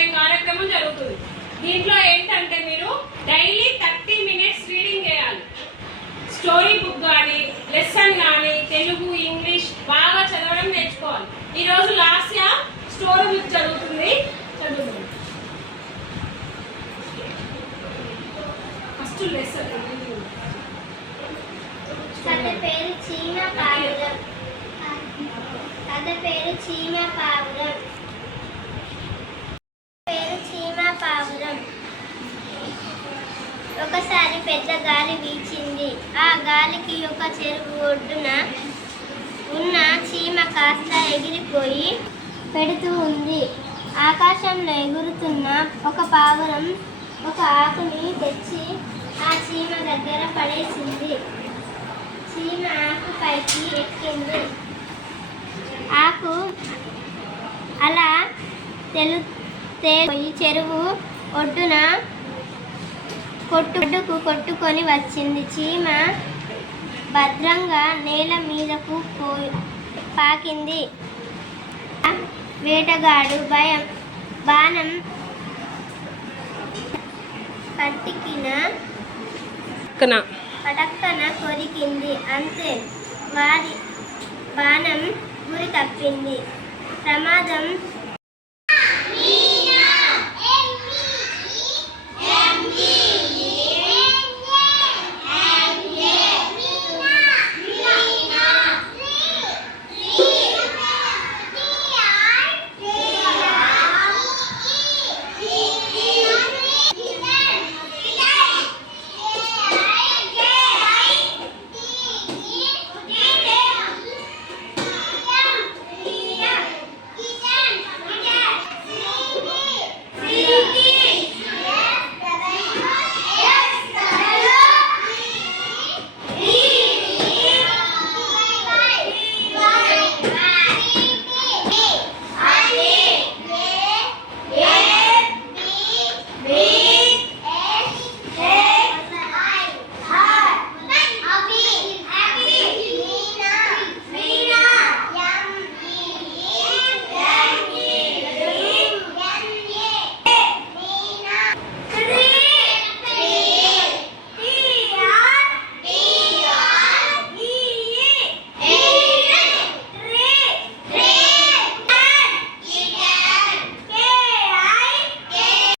అనే కార్యక్రమం జరుగుతుంది. దీంట్లో ఏంటంటే మీరు డైలీ 30 minutes రీడింగ్ చేయాలి. స్టోరీ బుక్ కానీ లెసన్ కానీ తెలుగు ఇంగ్లీష్ బాగా చదవడం నేర్చుకోవాలి. ఈరోజు లాస్య స్టోరీ బుక్ చదువుతుంది. ఫస్ట్ లెసన్ కథ పేరు చీమ పావురం. కథ పేరు చీమ పావురం. పేరు చీమ పావురం. ఒకసారి పెద్ద గాలి వీచింది. ఆ గాలికి ఒక చెరువు ఒడ్డున ఉన్న చీమ కాస్త ఎగిరిపోయి పెడుతూ ఉంది. ఆకాశంలో ఎగురుతున్న ఒక పావురం ఒక ఆకుని తెచ్చి ఆ చీమ దగ్గర పడేసింది. చీమ ఆకు పైకి ఎక్కింది. ఆకు అలా తేలిపోయి చెరువు ఒడ్డున కొట్టుకొని వచ్చింది. చీమ భద్రంగా నేల మీదకు పాకింది. వేటగాడు బాణం పటక్కన కొరికింది. అంతే, వారి బాణం గురి తప్పింది. ప్రమాదం